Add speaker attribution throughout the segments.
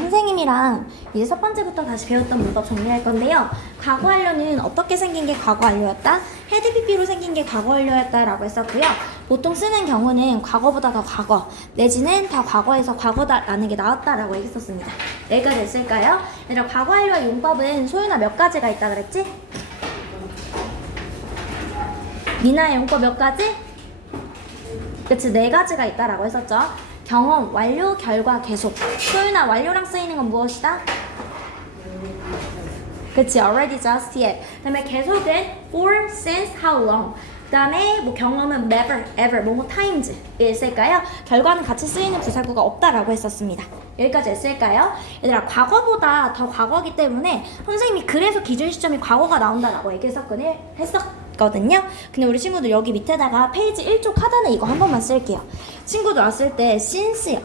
Speaker 1: 선생님이랑 이제 첫 번째부터 다시 배웠던 문법 정리할 건데요. 과거 완료는 어떻게 생긴 게 과거 완료였다? 헤드 PP로 생긴 게 과거 완료였다라고 했었고요. 보통 쓰는 경우는 과거보다 더 과거 내지는 더 과거에서 과거다라는 게 나왔다라고 얘기했었습니다. 여기까지 됐을까요? 얘들아 과거 완료의 용법은 소유나 몇 가지가 있다 그랬지? 미나의 용법 몇 가지? 그치 네 가지가 있다라고 했었죠. 경험, 완료, 결과, 계속. 소유나 완료랑 쓰이는 건 무엇이다? 그치 already, just, yet. 그 다음에 계속은 for, since, how long. 그 다음에 뭐 경험은 never, ever, 뭐뭐 times 있을까요? 결과는 같이 쓰이는 부사구가 없다라고 했었습니다. 여기까지 했을까요? 얘들아 과거보다 더 과거기 때문에 선생님이 그래서 기준 시점이 과거가 나온다라고 얘기했었거든요. 했었 거든요. 근데 우리 친구들 여기 밑에다가 페이지 1쪽 하단에 이거 한 번만 쓸게요. 친구들 왔을 때 since요.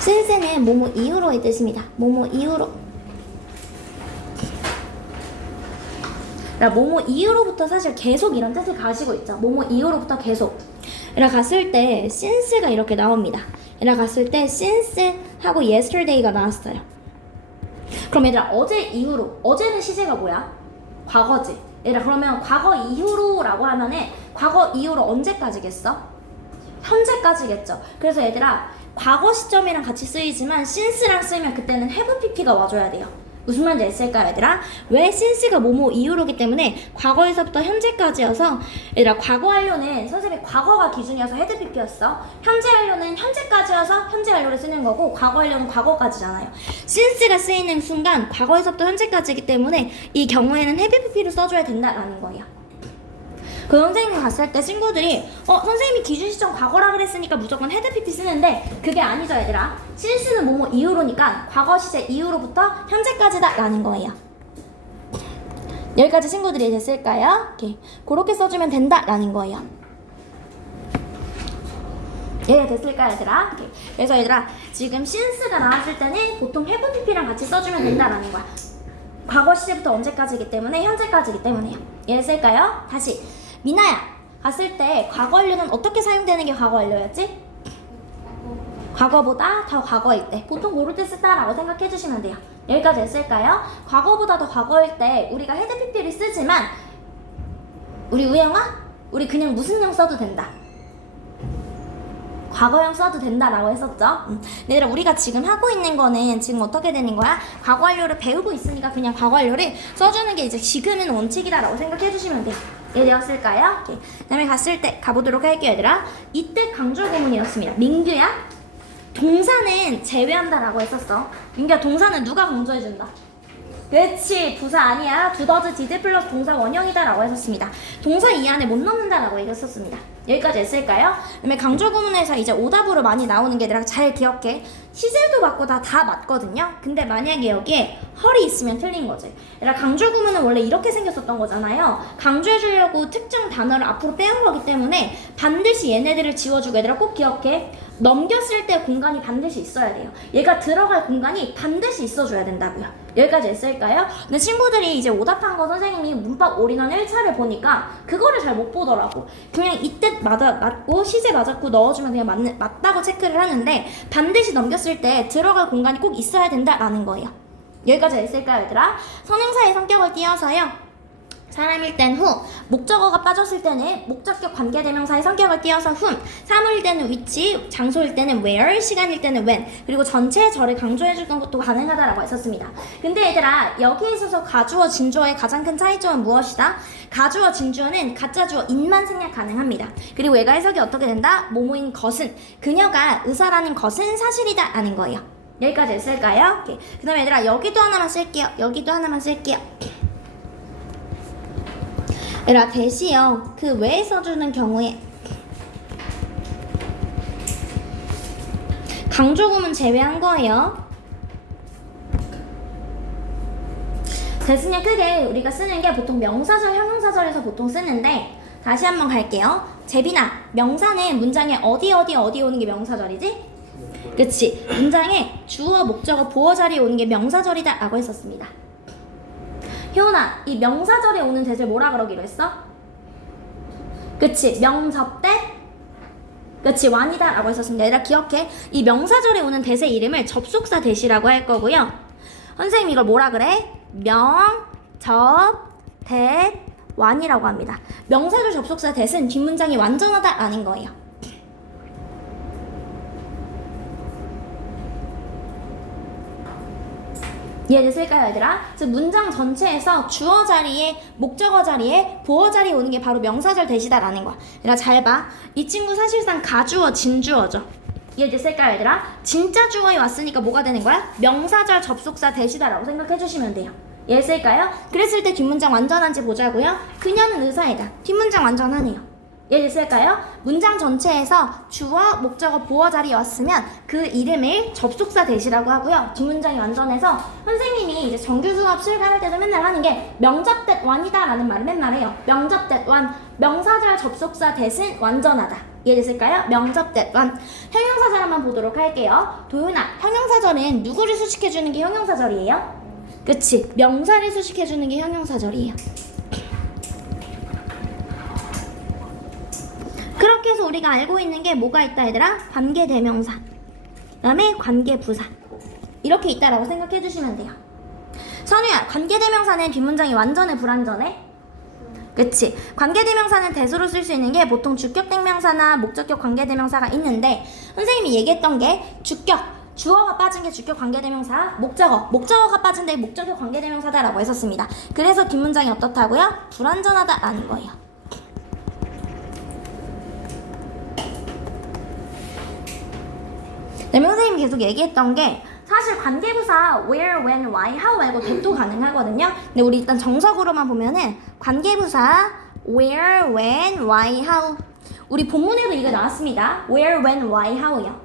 Speaker 1: since는 뭐뭐 이후로의 뜻입니다. 뭐뭐 이후로. 라 뭐뭐 이후로부터 사실 계속 이런 뜻을 가지고 있죠. 뭐뭐 이후로부터 계속. 이라 갔을 때 since가 이렇게 나옵니다. 이라 갔을 때 since 하고 yesterday가 나왔어요. 그럼 얘들아 어제 이후로 어제는 시제가 뭐야? 과거지. 얘들아 그러면 과거 이후로라고 하면은 과거 이후로 언제까지겠어? 현재까지겠죠. 그래서 얘들아 과거 시점이랑 같이 쓰이지만 since랑 쓰면 그때는 have pp가 와줘야 돼요. 무슨 말인지 알을까요 얘들아? 왜 since가 뭐뭐 이후로기 때문에 과거에서부터 현재까지여서 얘들아 과거 완료는 선생님이 과거가 기준이어서 헤드 pp였어. 현재 완료는 현재까지여서 현재 완료를 쓰는 거고 과거 완료는 과거까지잖아요. since가 쓰이는 순간 과거에서부터 현재까지이기 때문에 이 경우에는 헤드 pp를 써줘야 된다라는 거예요 그 선생님이 갔을 때 친구들이 어 선생님이 기준 시점 과거라 그랬으니까 무조건 헤드 PP 쓰는데 그게 아니죠 얘들아 실수는 뭐뭐 이후로니까 과거 시제 이후로부터 현재까지다 라는 거예요 여기까지 친구들이 됐을까요? 이렇게 그렇게 써주면 된다 라는 거예요 예, 됐을까요, 얘들아? 오케이. 그래서 얘들아, 지금 since가 나왔을 때는 보통 have pp랑 같이 써주면 된다라는 거야. 과거 시제부터 언제까지이기 때문에 현재까지이기 때문에요. 이해됐을까요? 다시 미나야 갔을 때 과거 완료는 어떻게 사용되는 게 과거 완료였지? 과거보다 더 과거일 때 보통 모를 때 쓰다라고 생각해 주시면 돼요. 여기까지 됐을까요? 과거보다 더 과거일 때 우리가 헤드 PP를 쓰지만 우리 우영아 우리 그냥 무슨 형 써도 된다. 과거형 써도 된다라고 했었죠. 음. 얘들아 우리가 지금 하고 있는 거는 지금 어떻게 되는 거야? 과거 완료를 배우고 있으니까 그냥 과거 완료를 써주는 게 이제 지금은 원칙이다라고 생각해 주시면 돼. 이해되었을까요? 오케이. 그다음에 갔을 때 가보도록 할게요, 얘들아. 이때 강조 구문이었습니다. 민규야, 동사는 제외한다라고 했었어. 민규야, 동사는 누가 강조해준다? 그렇지 부사 아니야 두더즈 디드 플러스 동사 원형이다 라고 했었습니다 동사 이 안에 못 넣는다 라고 얘기했었습니다 여기까지 했을까요? 그다음에 강조 구문에서 이제 오답으로 많이 나오는 게 얘들아 잘 기억해 시제도 맞고 다 다 맞거든요? 근데 만약에 여기에 헐이 있으면 틀린 거지. 얘들아 강조 구문은 원래 이렇게 생겼었던 거잖아요. 강조해 주려고 특정 단어를 앞으로 빼온 거기 때문에 반드시 얘네들을 지워주고 얘들아 꼭 기억해. 넘겼을 때 공간이 반드시 있어야 돼요. 얘가 들어갈 공간이 반드시 있어줘야 된다고요. 여기까지 했을까요? 근데 친구들이 이제 오답한 거 선생님이 문법 올인원 1차를 보니까 그거를 잘 못 보더라고. 그냥 이때 맞아, 맞고 시제 맞았고 넣어주면 그냥 맞는, 맞다고 체크를 하는데 반드시 넘겼을 때 들어갈 공간이 꼭 있어야 된다라는 거예요. 여기까지 했을까요, 얘들아? 선행사의 성격을 띄어서요. 사람일 땐 후, 목적어가 빠졌을 때는 목적격 관계대명사의 성격을 띄어서 whom, 사물일 때는 which, 장소일 때는 where, 시간일 때는 when, 그리고 전체 절을 강조해주는 것도 가능하다라고 했었습니다. 근데 얘들아, 여기에 있어서 가주어, 진주어의 가장 큰 차이점은 무엇이다? 가주어, 진주어는 가짜 주어 인만 생략 가능합니다. 그리고 얘가 해석이 어떻게 된다? 모모인 것은, 그녀가 의사라는 것은 사실이다 라는 거예요. 여기까지 했을까요? 그 다음에 얘들아, 여기도 하나만 쓸게요. 여기도 하나만 쓸게요. 얘라 대시요 그 외에 써주는 경우에 강조구문 제외한 거예요. 대신에 크게 우리가 쓰는 게 보통 명사절, 형용사절에서 보통 쓰는데 다시 한번 갈게요. 재빈아, 명사는 문장에 어디 어디 어디 오는 게 명사절이지? 그치. 문장에 주어, 목적어, 보어 자리에 오는 게 명사절이다 라고 했었습니다. 효은아, 이 명사절에 오는 대절 뭐라 그러기로 했어? 그치, 명접 때 그렇지 완이다 라고 했었습니다. 얘들아 기억해. 이 명사절에 오는 대세 이름을 접속사 대시라고 할 거고요. 선생님 이걸 뭐라 그래? 명, 접, 대, 완이라고 합니다. 명사절 접속사 대는 뒷문장이 완전하다 라는 거예요. 이해됐을까요, 얘들아? 즉 문장 전체에서 주어 자리에 목적어 자리에 보어 자리에 오는 게 바로 명사절 대시다라는 거야. 얘들아 잘 봐. 이 친구 사실상 가주어 진주어죠. 이해됐을까요, 얘들아? 진짜 주어에 왔으니까 뭐가 되는 거야? 명사절 접속사 대시다라고 생각해 주시면 돼요. 이해됐을까요? 그랬을 때 뒷문장 완전한지 보자고요. 그녀는 의사이다. 뒷문장 완전하네요. 이해됐을까요? 문장 전체에서 주어, 목적어, 보어 자리에 왔으면 그 이름을 접속사 대시라고 하고요. 뒷문장이 완전해서 선생님이 이제 정규 수업 실간할 때도 맨날 하는 게 명접댓 완이다 라는 말을 맨날 해요. 명접댓 완, 명사절 접속사 대신 완전하다. 이해됐을까요? 명접댓 완. 형용사절 한번 보도록 할게요. 도윤아, 형용사절은 누구를 수식해주는 게 형용사절이에요? 그치. 명사를 수식해주는 게 형용사절이에요. 해서 우리가 알고 있는 게 뭐가 있다 얘들아? 관계대명사. 그다음에 관계부사. 이렇게 있다라고 생각해 주시면 돼요. 선우야 관계대명사는 뒷문장이 완전해 불완전해? 그치. 관계대명사는 대수로 쓸 수 있는 게 보통 주격대명사나 목적격 관계대명사가 있는데 선생님이 얘기했던 게 주격 주어가 빠진 게 주격 관계대명사 목적어. 목적어가 빠진 게 목적격 관계대명사다라고 했었습니다. 그래서 뒷문장이 어떻다고요? 불완전하다라는 거예요 네, 선생님이 계속 얘기했던 게 사실 관계부사 where, when, why, how 말고 that도 가능하거든요. 근데 우리 일단 정석으로만 보면은 관계부사 where, when, why, how 우리 본문에도 이거 나왔습니다. where, when, why, how요.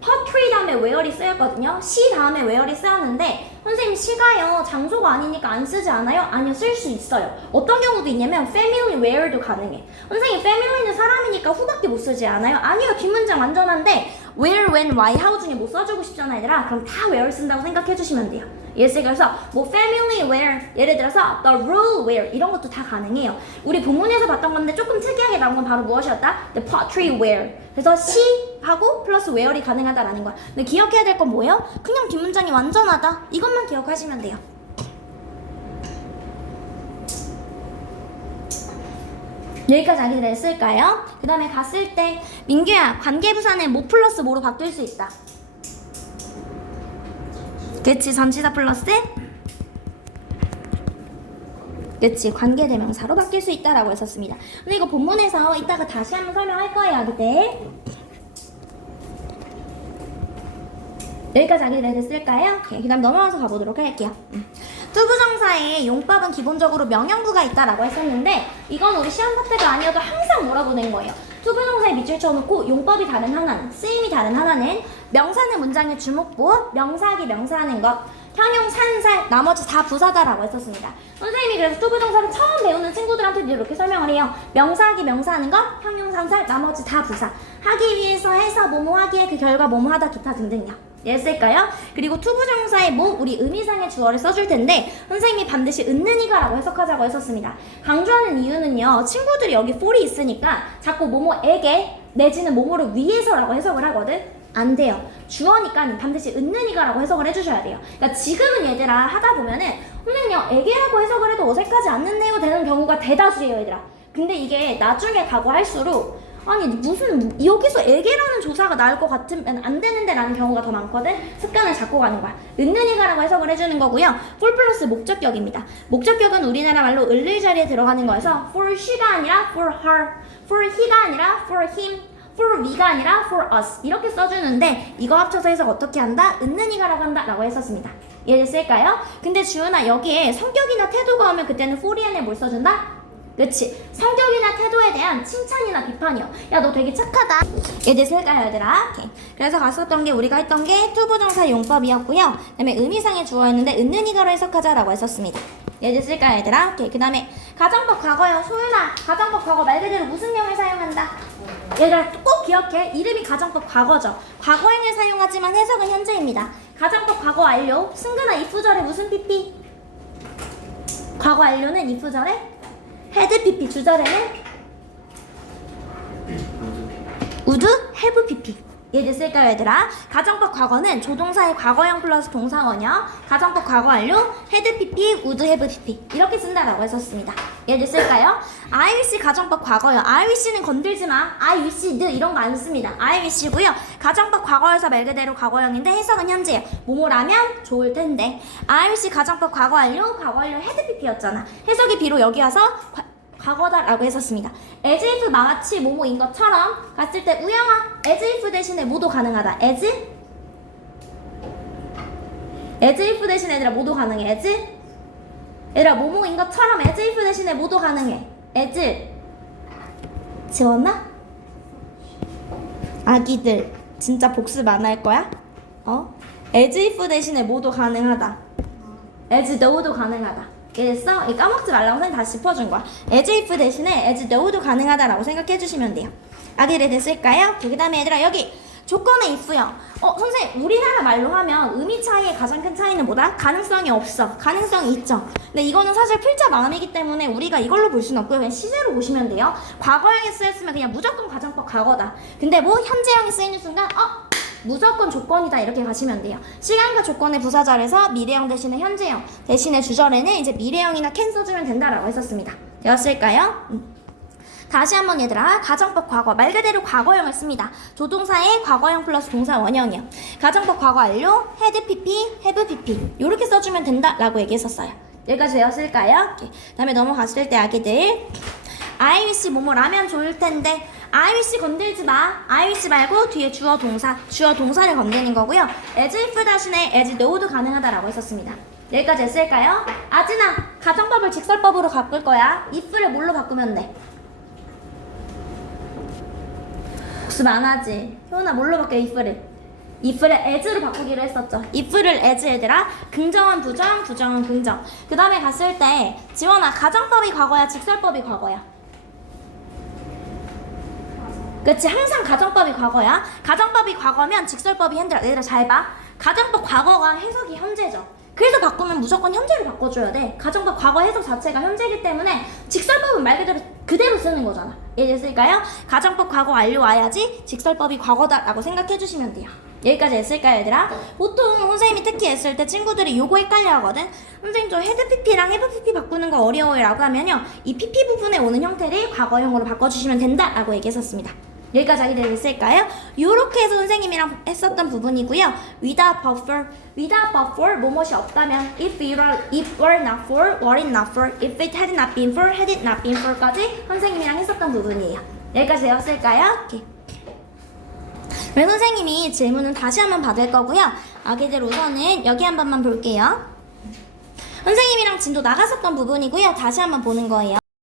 Speaker 1: 퍼트리 다음에 where이 쓰였거든요. 시 다음에 where이 쓰였는데 선생님 시가요 장소가 아니니까 안 쓰지 않아요? 아니요 쓸 수 있어요. 어떤 경우도 있냐면 family where도 가능해. 선생님 family는 사람이니까 후밖에 못 쓰지 않아요? 아니요 뒷문장 완전한데 where, when, why, how 중에 뭐 써주고 싶잖아 얘들아. 그럼 다 where 쓴다고 생각해 주시면 돼요. 예스 그래서 뭐 family where 예를 들어서 the rule where 이런 것도 다 가능해요. 우리 본문에서 봤던 건데 조금 특이하게 나온 건 바로 무엇이었다? the pottery where. 그래서 she 하고 플러스 where이 가능하다라는 거야. 근데 기억해야 될 건 뭐예요? 그냥 뒷문장이 완전하다. 이것만 기억하시면 돼요. 여기까지 아기들 했을까요? 그 다음에 갔을 때 민규야 관계부사는 뭐 플러스 뭐로 바뀔 수 있다. 그치 전치사 플러스 그치 관계대명사로 바뀔 수 있다라고 했었습니다. 근데 이거 본문에서 이따가 다시 한번 설명할 거예요, 아기들. 여기까지 아기들 됐을까요? 오케이, 그다음 넘어가서 가보도록 할게요. 음. 투부정 사의 용법은 기본적으로 명령구가 있다라고 했었는데 이건 우리 시험 파트가 아니어도 항상 물어보는 거예요. 투부정사에 밑줄 쳐놓고 용법이 다른 하나는 쓰임이 다른 하나는 명사는 문장의 주목부, 명사하기 명사하는 것, 형용 산살, 나머지 다 부사다라고 했었습니다. 선생님이 그래서 투부정사를 처음 배우는 친구들한테도 이렇게 설명을 해요. 명사하기 명사하는 것, 형용 산살, 나머지 다 부사. 하기 위해서 해서 뭐뭐 하기에 그 결과 뭐뭐 하다 기타 등등요. 됐을까요? 그리고 투부정사의 뭐 우리 의미상의 주어를 써줄 텐데 선생님이 반드시 은는이가라고 해석하자고 했었습니다. 강조하는 이유는요. 친구들이 여기 for이 있으니까 자꾸 뭐뭐에게 내지는 뭐뭐를 위해서라고 해석을 하거든. 안 돼요. 주어니까 반드시 은는이가라고 해석을 해주셔야 돼요. 그러니까 지금은 얘들아 하다 보면은 선생님 에게라고 해석을 해도 어색하지 않는데요 되는 경우가 대다수예요 얘들아. 근데 이게 나중에 가고 할수록 아니 무슨 여기서 에게라는 조사가 나올 것 같으면 안 되는데 라는 경우가 더 많거든 습관을 잡고 가는 거야 은는이가라고 해석을 해주는 거고요 for 플러스 목적격입니다 목적격은 우리나라 말로 을을 자리에 들어가는 거여서 for she가 아니라 for her for he가 아니라 for him for we가 아니라 for us 이렇게 써주는데 이거 합쳐서 해석 어떻게 한다? 은는이가라고 한다 라고 했었습니다 이해됐을까요? 근데 주은아 여기에 성격이나 태도가 오면 그때는 for이 안에 뭘 써준다? 그치. 성격이나 태도에 대한 칭찬이나 비판이요. 야 너 되게 착하다. 이해됐을까요 얘들아? 오케이. 그래서 갔었던 게 우리가 했던 게 투부정사 용법이었고요. 그 다음에 의미상의 주어였는데 은는이가로 해석하자라고 했었습니다. 이해됐을까요 얘들아? 오케이. 그 다음에 가정법 과거요. 소윤아 가정법 과거 말 그대로 무슨 형을 사용한다? 얘들아 꼭 기억해. 이름이 가정법 과거죠. 과거형을 사용하지만 해석은 현재입니다. 가정법 과거 완료. 승근아 이프절에 무슨 pp? 과거 완료는 이프절에 헤드 PP 주절에는 우드? have pp. 이해됐을까요, 얘들아? 가정법 과거는 조동사의 과거형 플러스 동사원형, 가정법 과거 완료, had pp, would have pp 이렇게 쓴다라고 했었습니다. 이해됐을까요? I wish 가정법 과거요. I wish는 건들지 마. I wished 이런 거 안 씁니다. I wish고요. 가정법 과거여서 말 그대로 과거형인데 해석은 현재예요. 뭐뭐라면 좋을 텐데. I wish 가정법 과거 완료, 과거 완료 had pp였잖아. 해석이 비록 여기 와서 과- 과거다라고 했었습니다. as if 마치 뭐뭐인 것처럼 갔을 때 우영아 as if 대신에 뭐도 가능하다. as as if 대신에 얘들아 뭐도 가능해. as 얘들아 뭐뭐인 것처럼 as if 대신에 뭐도 가능해. as 지웠나? 아기들 진짜 복습 안 할 거야? 어? as if 대신에 뭐도 가능하다. as though도 가능하다. 이랬어? 이 까먹지 말라고 선생님 다시 짚어준 거야. as if 대신에 as though도 가능하다라고 생각해 주시면 돼요. 아기들 됐을까요? 그 다음에 얘들아 여기 조건의 if요. 어 선생님 우리나라 말로 하면 의미 차이의 가장 큰 차이는 뭐다? 가능성이 없어. 가능성이 있죠. 근데 이거는 사실 필자 마음이기 때문에 우리가 이걸로 볼 수는 없고요. 그냥 시제로 보시면 돼요. 과거형에 쓰였으면 그냥 무조건 가정법 과거다. 근데 뭐 현재형이 쓰이는 순간 어 무조건 조건이다 이렇게 가시면 돼요. 시간과 조건의 부사절에서 미래형 대신에 현재형 대신에 주절에는 이제 미래형이나 캔 써주면 된다라고 했었습니다. 되었을까요? 음. 다시 한번 얘들아 가정법 과거 말 그대로 과거형을 씁니다. 조동사의 과거형 플러스 동사 원형이요. 가정법 과거 완료 had pp have pp 이렇게 써주면 된다 라고 얘기했었어요. 여기까지 되었을까요? 오케이. 다음에 넘어갔을 때 아기들 I wish 뭐뭐 라면 좋을 텐데 I wish 건들지 마. I wish 말고 뒤에 주어 동사, 주어 동사를 건드는 거고요. as if 대신에 as know도 가능하다라고 했었습니다. 여기까지 했을까요? 아진아, 가정법을 직설법으로 바꿀 거야. if를 뭘로 바꾸면 돼? 복습 안 하지. 효은아 뭘로 바뀌어 if를? if를 as로 바꾸기로 했었죠. if를 as 얘들아 긍정은 부정, 부정은 긍정. 그 다음에 갔을 때 지원아 가정법이 과거야, 직설법이 과거야. 그치 항상 가정법이 과거야. 가정법이 과거면 직설법이 현재야. 얘들아 잘 봐. 가정법 과거가 해석이 현재죠. 그래서 바꾸면 무조건 현재로 바꿔줘야 돼. 가정법 과거 해석 자체가 현재이기 때문에 직설법은 말 그대로 그대로 쓰는 거잖아. 이해됐을까요? 가정법 과거 완료 와야지 직설법이 과거다라고 생각해 주시면 돼요. 여기까지 했을까요, 얘들아? 보통 선생님이 특히 했을 때 친구들이 요거 헷갈려 하거든? 선생님 저 헤드 PP랑 헤브 PP 바꾸는 거 어려워요 라고 하면요. 이 PP 부분에 오는 형태를 과거형으로 바꿔주시면 된다 라고 얘기했었습니다. 여기까지 하게 됐을까요? 요렇게 해서 선생님이랑 했었던 부분이고요. without buffer, without buffer 뭐뭇이 없다면 if it were, if were not for, were it not for, if it had not been for, had it not been for까지 선생님이랑 했었던 부분이에요. 여기까지 되었을까요? 오케이. 그럼 선생님이 질문은 다시 한번 받을 거고요. 아기들 우선은 여기 한 번만 볼게요. 선생님이랑 진도 나갔었던 부분이고요. 다시 한번 보는 거예요.